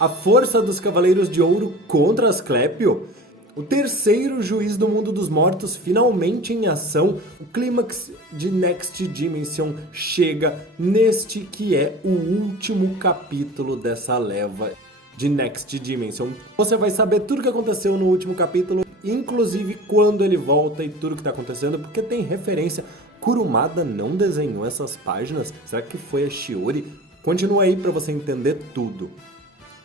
A força dos Cavaleiros de Ouro contra Asclépio? O terceiro juiz do mundo dos mortos finalmente em ação. O clímax de Next Dimension chega neste que é o último capítulo dessa leva de Next Dimension. Você vai saber tudo o que aconteceu no último capítulo, inclusive quando ele volta e tudo o que está acontecendo, porque tem referência. Kurumada não desenhou essas páginas? Será que foi a Shiori? Continua aí para você entender tudo.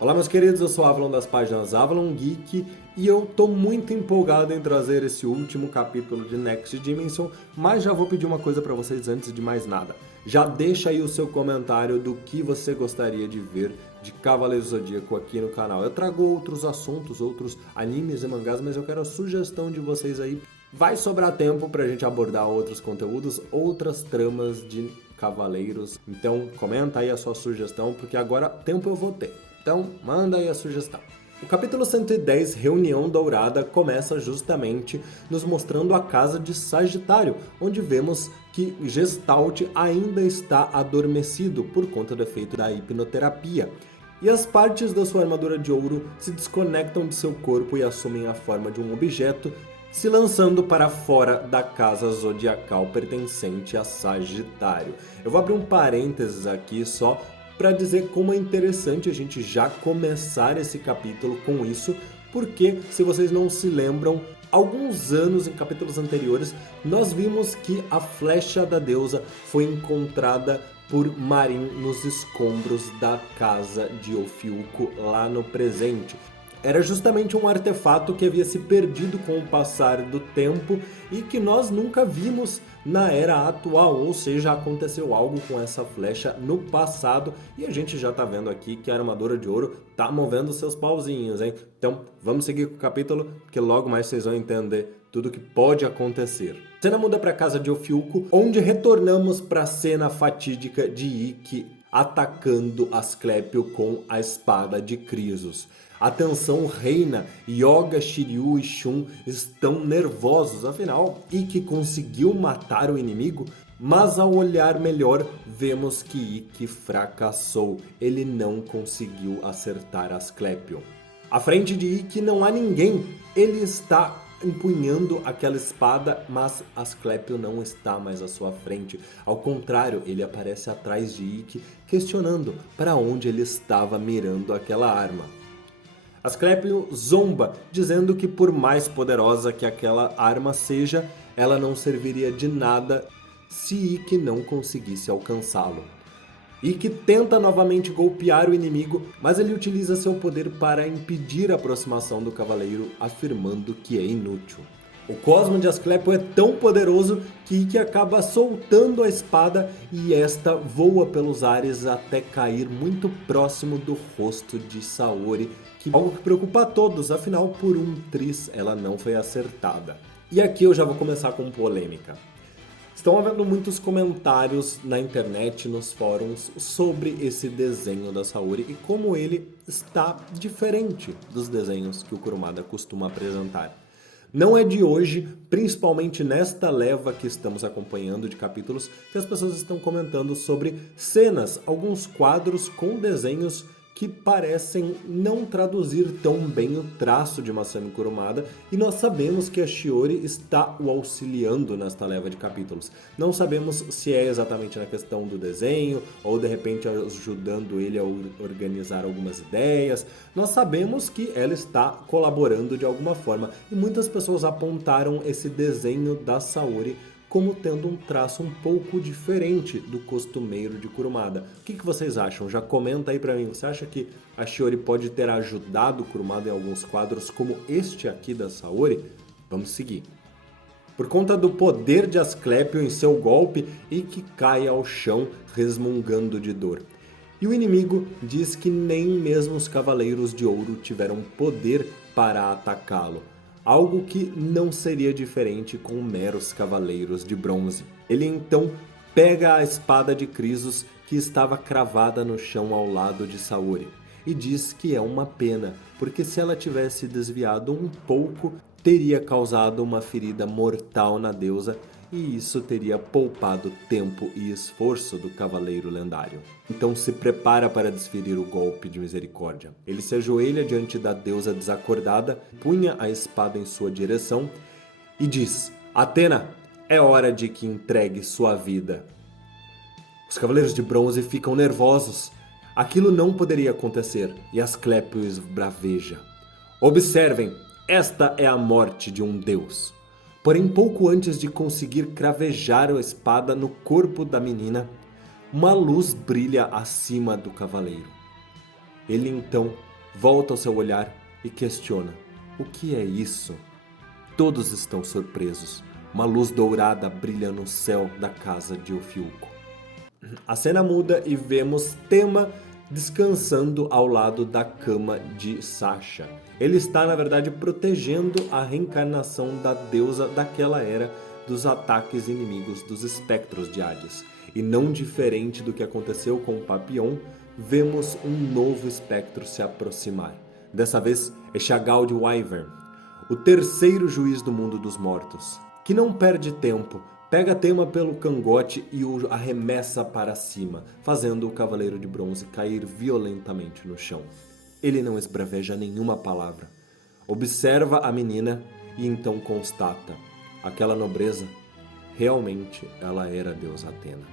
Olá meus queridos, eu sou Avalon das páginas Avalon Geek e eu tô muito empolgado em trazer esse último capítulo de Next Dimension, mas já vou pedir uma coisa para vocês antes de mais nada. Já deixa aí o seu comentário do que você gostaria de ver de Cavaleiro Zodíaco aqui no canal. Eu trago outros assuntos, outros animes e mangás, mas eu quero a sugestão de vocês aí. Vai sobrar tempo pra gente abordar outros conteúdos, outras tramas de Cavaleiros. Então comenta aí a sua sugestão, porque agora tempo eu vou ter. Então, manda aí a sugestão. O capítulo 110, Reunião Dourada, começa justamente nos mostrando a casa de Sagitário, onde vemos que Gestalt ainda está adormecido por conta do efeito da hipnoterapia. E as partes da sua armadura de ouro se desconectam de seu corpo e assumem a forma de um objeto, se lançando para fora da casa zodiacal pertencente a Sagitário. Eu vou abrir um parênteses aqui só para dizer como é interessante a gente já começar esse capítulo com isso, porque se vocês não se lembram, alguns anos em capítulos anteriores, nós vimos que a flecha da deusa foi encontrada por Marin nos escombros da casa de Ofiuco lá no presente. Era justamente um artefato que havia se perdido com o passar do tempo e que nós nunca vimos na era atual, ou seja, aconteceu algo com essa flecha no passado e a gente já tá vendo aqui que a armadura de ouro tá movendo seus pauzinhos, hein? Então vamos seguir com o capítulo que logo mais vocês vão entender tudo que pode acontecer. A cena muda para a casa de Ofiuco, onde retornamos para a cena fatídica de Ikki atacando Asclépio com a espada de Crisos. A tensão reina, Yoga, Shiryu e Shun estão nervosos, afinal, Ikki conseguiu matar o inimigo, mas ao olhar melhor, vemos que Ikki fracassou, ele não conseguiu acertar Asclépio. À frente de Ikki não há ninguém, ele está empunhando aquela espada, mas Asclépio não está mais à sua frente. Ao contrário, ele aparece atrás de Ikki, questionando para onde ele estava mirando aquela arma. Asclépio zomba, dizendo que por mais poderosa que aquela arma seja, ela não serviria de nada se Ikki não conseguisse alcançá-lo. Ikki tenta novamente golpear o inimigo, mas ele utiliza seu poder para impedir a aproximação do cavaleiro, afirmando que é inútil. O cosmo de Asclépio é tão poderoso que Ikki acaba soltando a espada e esta voa pelos ares até cair muito próximo do rosto de Saori, algo que preocupa a todos, afinal por um tris ela não foi acertada. E aqui eu já vou começar com polêmica. Estão havendo muitos comentários na internet, nos fóruns, sobre esse desenho da Saori e como ele está diferente dos desenhos que o Kurumada costuma apresentar. Não é de hoje, principalmente nesta leva que estamos acompanhando de capítulos, que as pessoas estão comentando sobre cenas, alguns quadros com desenhos que parecem não traduzir tão bem o traço de Masami Kurumada, e nós sabemos que a Shiori está o auxiliando nesta leva de capítulos. Não sabemos se é exatamente na questão do desenho, ou de repente ajudando ele a organizar algumas ideias. Nós sabemos que ela está colaborando de alguma forma, e muitas pessoas apontaram esse desenho da Saori como tendo um traço um pouco diferente do costumeiro de Kurumada. O que vocês acham? Já comenta aí pra mim. Você acha que a Shiori pode ter ajudado o Kurumada em alguns quadros como este aqui da Saori? Vamos seguir. Por conta do poder de Asclépio em seu golpe, Ikki cai ao chão resmungando de dor. E o inimigo diz que nem mesmo os Cavaleiros de Ouro tiveram poder para atacá-lo. Algo que não seria diferente com meros Cavaleiros de Bronze. Ele então pega a espada de Crisos que estava cravada no chão ao lado de Saori e diz que é uma pena, porque se ela tivesse desviado um pouco, teria causado uma ferida mortal na deusa e isso teria poupado tempo e esforço do cavaleiro lendário. Então se prepara para desferir o golpe de misericórdia. Ele se ajoelha diante da deusa desacordada, punha a espada em sua direção e diz: Atena, é hora de que entregue sua vida. Os cavaleiros de bronze ficam nervosos. Aquilo não poderia acontecer e Asclépio esbraveja. Observem, esta é a morte de um deus. Porém, pouco antes de conseguir cravejar a espada no corpo da menina, uma luz brilha acima do cavaleiro. Ele então volta ao seu olhar e questiona: o que é isso? Todos estão surpresos. Uma luz dourada brilha no céu da casa de Ofiuco. A cena muda e vemos Tema descansando ao lado da cama de Sasha. Ele está, na verdade, protegendo a reencarnação da deusa daquela era dos ataques inimigos dos espectros de Hades. E não diferente do que aconteceu com Papillon, vemos um novo espectro se aproximar. Dessa vez é Chagall de Wyvern, o terceiro juiz do mundo dos mortos, que não perde tempo. Pega Tema pelo cangote e o arremessa para cima, fazendo o cavaleiro de bronze cair violentamente no chão. Ele não esbraveja nenhuma palavra. Observa a menina e então constata: aquela nobreza, realmente ela era a deusa Atena.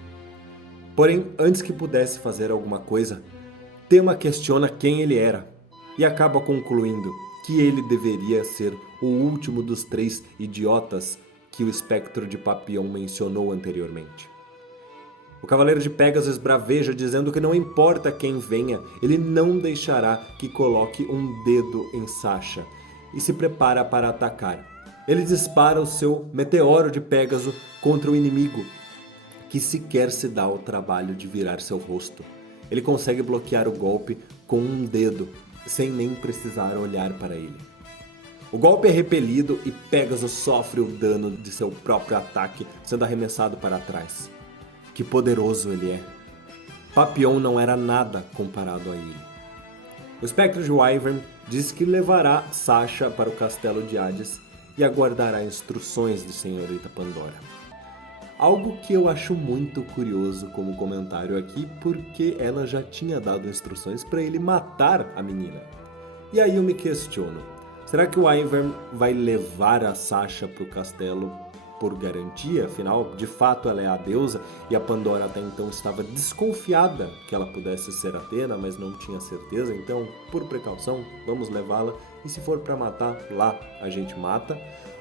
Porém, antes que pudesse fazer alguma coisa, Tema questiona quem ele era e acaba concluindo que ele deveria ser o último dos 3 idiotas que o espectro de Papillon mencionou anteriormente. O cavaleiro de Pégaso esbraveja dizendo que não importa quem venha, ele não deixará que coloque um dedo em Sasha e se prepara para atacar. Ele dispara o seu meteoro de Pégaso contra o inimigo, que sequer se dá o trabalho de virar seu rosto. Ele consegue bloquear o golpe com um dedo, sem nem precisar olhar para ele. O golpe é repelido e Pégaso sofre o dano de seu próprio ataque, sendo arremessado para trás. Que poderoso ele é! Papillon não era nada comparado a ele. O espectro de Wyvern diz que levará Sasha para o castelo de Hades e aguardará instruções de Senhorita Pandora. Algo que eu acho muito curioso como comentário aqui, porque ela já tinha dado instruções para ele matar a menina. E aí eu me questiono: será que o Wyvern vai levar a Sasha para o castelo por garantia? Afinal, de fato ela é a deusa e a Pandora até então estava desconfiada que ela pudesse ser Atena, mas não tinha certeza. Então, por precaução, vamos levá-la e se for para matar, lá a gente mata.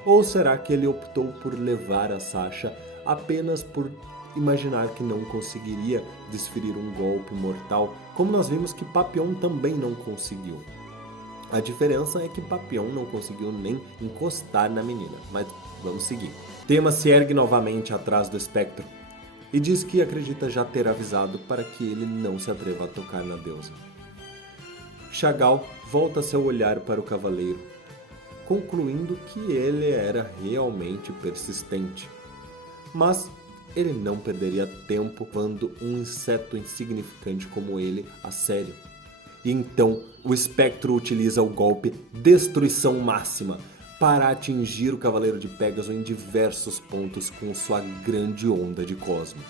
Ou será que ele optou por levar a Sasha apenas por imaginar que não conseguiria desferir um golpe mortal, como nós vimos que Papillon também não conseguiu? A diferença é que Papillon não conseguiu nem encostar na menina, mas vamos seguir. Tema se ergue novamente atrás do espectro e diz que acredita já ter avisado para que ele não se atreva a tocar na deusa. Chagall volta seu olhar para o cavaleiro, concluindo que ele era realmente persistente. Mas ele não perderia tempo levando um inseto insignificante como ele a sério. E então o espectro utiliza o golpe Destruição Máxima para atingir o cavaleiro de Pégaso em diversos pontos com sua grande onda de cosmo.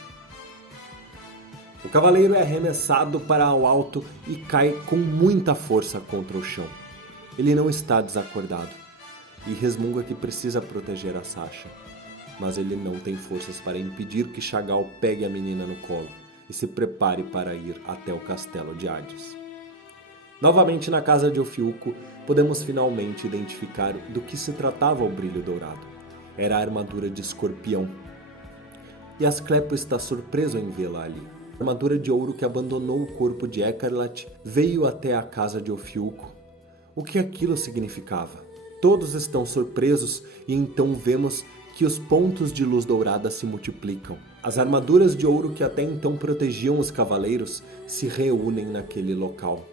O cavaleiro é arremessado para o alto e cai com muita força contra o chão. Ele não está desacordado e resmunga que precisa proteger a Sasha, mas ele não tem forças para impedir que Chagall pegue a menina no colo e se prepare para ir até o castelo de Hades. Novamente na casa de Ofiuco, podemos finalmente identificar do que se tratava o brilho dourado. Era a armadura de escorpião. E Asclépio está surpreso em vê-la ali. A armadura de ouro que abandonou o corpo de Écarlate veio até a casa de Ofiuco. O que aquilo significava? Todos estão surpresos e então vemos que os pontos de luz dourada se multiplicam. As armaduras de ouro que até então protegiam os cavaleiros se reúnem naquele local.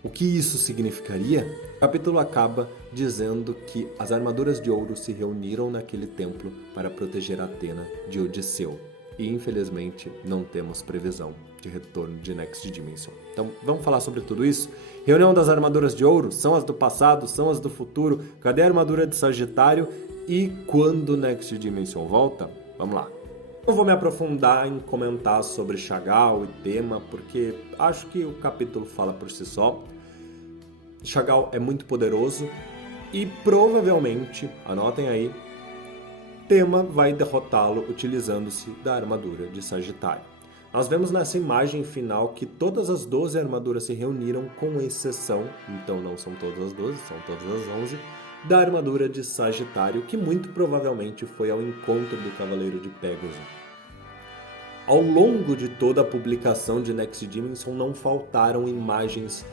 O que isso significaria? O capítulo acaba dizendo que as armaduras de ouro se reuniram naquele templo para proteger Atena de Odisseu. E infelizmente não temos previsão de retorno de Next Dimension. Então vamos falar sobre tudo isso? Reunião das armaduras de ouro? São as do passado? São as do futuro? Cadê a armadura de Sagitário? E quando Next Dimension volta? Vamos lá. Não vou me aprofundar em comentar sobre Chagall e tema, porque acho que o capítulo fala por si só. Chagall é muito poderoso e provavelmente, anotem aí, Tema vai derrotá-lo utilizando-se da armadura de Sagitário. Nós vemos nessa imagem final que todas as 12 armaduras se reuniram, com exceção, então não são todas as 12, são todas as 11, da armadura de Sagitário, que muito provavelmente foi ao encontro do Cavaleiro de Pégaso. Ao longo de toda a publicação de Next Dimension não faltaram imagens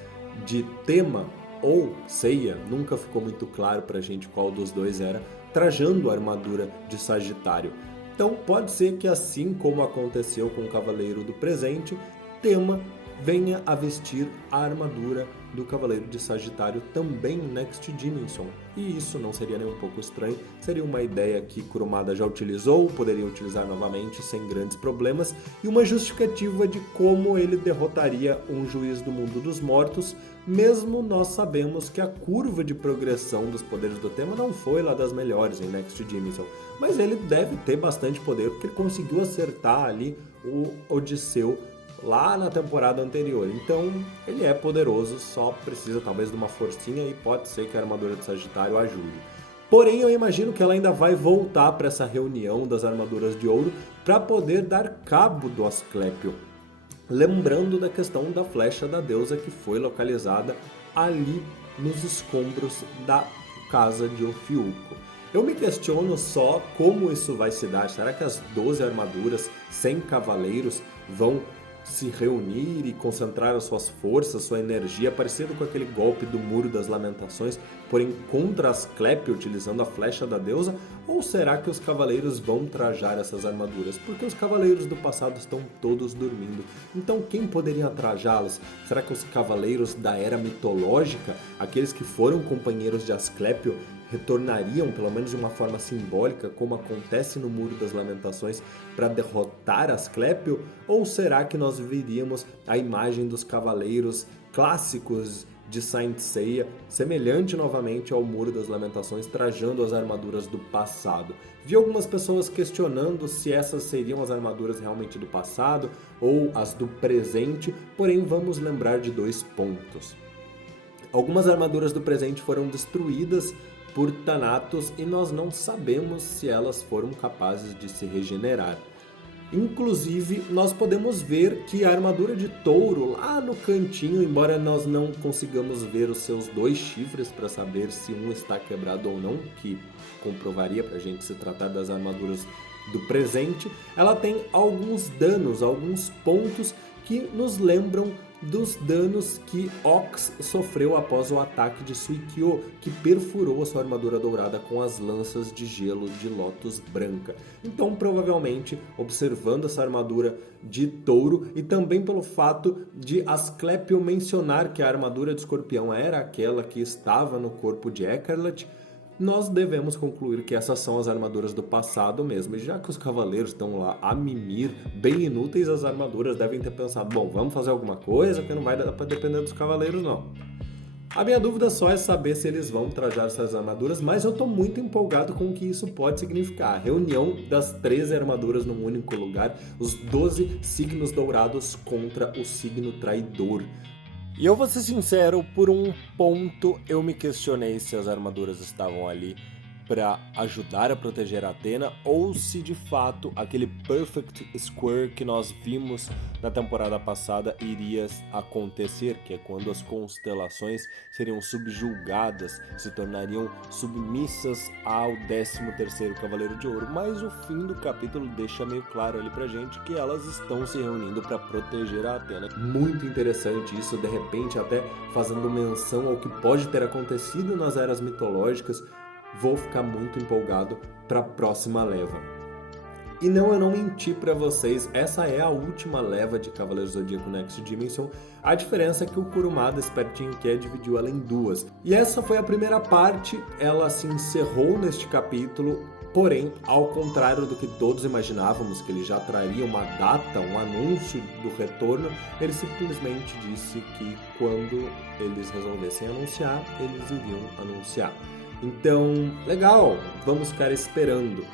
de Tema ou Seiya, nunca ficou muito claro pra gente qual dos dois era, trajando a armadura de Sagitário. Então pode ser que, assim como aconteceu com o Cavaleiro do Presente, Tema venha a vestir a armadura do Cavaleiro de Sagitário também em Next Dimension. E isso não seria nem um pouco estranho, seria uma ideia que Kurumada já utilizou, poderia utilizar novamente sem grandes problemas, e uma justificativa de como ele derrotaria um juiz do mundo dos mortos, mesmo nós sabemos que a curva de progressão dos poderes do Tema não foi lá das melhores em Next Dimension, mas ele deve ter bastante poder, porque ele conseguiu acertar ali o Odisseu lá na temporada anterior. Então ele é poderoso, só precisa talvez de uma forcinha e pode ser que a armadura de Sagitário ajude. Porém, eu imagino que ela ainda vai voltar para essa reunião das armaduras de ouro para poder dar cabo do Asclépio. Lembrando da questão da flecha da deusa que foi localizada ali nos escombros da casa de Ofiuco. Eu me questiono só como isso vai se dar. Será que as 12 armaduras sem cavaleiros vão se reunir e concentrar as suas forças, sua energia, parecido com aquele golpe do Muro das Lamentações, porém contra Asclépio, utilizando a flecha da deusa? Ou será que os cavaleiros vão trajar essas armaduras? Porque os cavaleiros do passado estão todos dormindo. Então quem poderia trajá-los? Será que os cavaleiros da era mitológica, aqueles que foram companheiros de Asclépio, retornariam, pelo menos de uma forma simbólica, como acontece no Muro das Lamentações, para derrotar Asclépio? Ou será que nós veríamos a imagem dos cavaleiros clássicos de Saint Seiya, semelhante novamente ao Muro das Lamentações, trajando as armaduras do passado? Vi algumas pessoas questionando se essas seriam as armaduras realmente do passado ou as do presente, porém vamos lembrar de dois pontos. Algumas armaduras do presente foram destruídas por Thanatos e nós não sabemos se elas foram capazes de se regenerar. Inclusive, nós podemos ver que a armadura de touro lá no cantinho, embora nós não consigamos ver os seus dois chifres para saber se um está quebrado ou não, que comprovaria para a gente se tratar das armaduras do presente, ela tem alguns danos, alguns pontos que nos lembram dos danos que Ox sofreu após o ataque de Suikyo, que perfurou a sua armadura dourada com as lanças de gelo de Lotus Branca. Então, provavelmente, observando essa armadura de touro e também pelo fato de Asclépio mencionar que a armadura de escorpião era aquela que estava no corpo de Ekerlat, nós devemos concluir que essas são as armaduras do passado mesmo. E já que os cavaleiros estão lá a mimir, bem inúteis, as armaduras devem ter pensado, bom, vamos fazer alguma coisa que não vai dar para depender dos cavaleiros não. A minha dúvida só é saber se eles vão trajar essas armaduras, mas eu estou muito empolgado com o que isso pode significar. A reunião das 13 armaduras num único lugar, os 12 signos dourados contra o signo traidor. E eu vou ser sincero, por um ponto eu me questionei se as armaduras estavam ali para ajudar a proteger a Athena ou se de fato aquele Perfect Square que nós vimos na temporada passada iria acontecer, que é quando as constelações seriam subjugadas, se tornariam submissas ao 13º Cavaleiro de Ouro. Mas o fim do capítulo deixa meio claro ali pra gente que elas estão se reunindo para proteger a Athena. Muito interessante isso, de repente até fazendo menção ao que pode ter acontecido nas eras mitológicas. Vou ficar muito empolgado para a próxima leva. E não, eu não menti para vocês, essa é a última leva de Cavaleiros do Zodíaco Next Dimension. A diferença é que o Kurumada, espertinho que é, dividiu ela em duas. E essa foi a primeira parte, ela se encerrou neste capítulo, porém, ao contrário do que todos imaginávamos, que ele já traria uma data, um anúncio do retorno, ele simplesmente disse que quando eles resolvessem anunciar, eles iriam anunciar. Então, legal, vamos ficar esperando.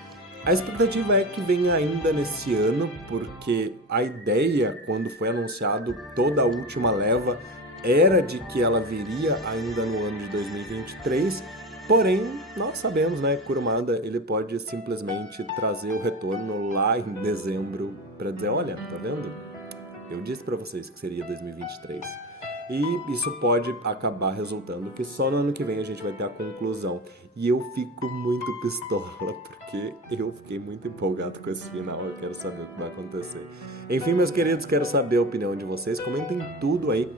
A expectativa é que venha ainda nesse ano, porque a ideia, quando foi anunciado toda a última leva, era de que ela viria ainda no ano de 2023. Porém, nós sabemos, né, Kurumada, ele pode simplesmente trazer o retorno lá em dezembro para dizer, olha, tá vendo? Eu disse para vocês que seria 2023. E isso pode acabar resultando que só no ano que vem a gente vai ter a conclusão. E eu fico muito pistola, porque eu fiquei muito empolgado com esse final. Eu quero saber o que vai acontecer. Enfim, meus queridos, quero saber a opinião de vocês. Comentem tudo aí.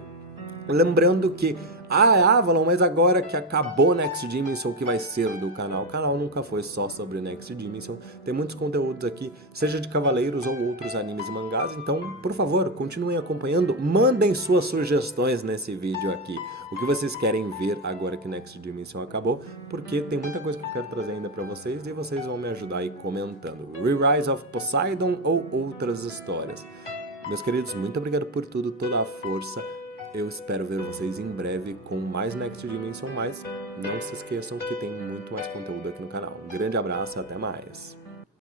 Lembrando que, Avalon, mas agora que acabou Next Dimension, o que vai ser do canal? O canal nunca foi só sobre Next Dimension, tem muitos conteúdos aqui, seja de Cavaleiros ou outros animes e mangás, então, por favor, continuem acompanhando, mandem suas sugestões nesse vídeo aqui, o que vocês querem ver agora que Next Dimension acabou, porque tem muita coisa que eu quero trazer ainda pra vocês e vocês vão me ajudar aí comentando. Re-Rise of Poseidon ou outras histórias. Meus queridos, muito obrigado por tudo, toda a força. Eu espero ver vocês em breve com mais Next Dimension, mas não se esqueçam que tem muito mais conteúdo aqui no canal. Um grande abraço e até mais!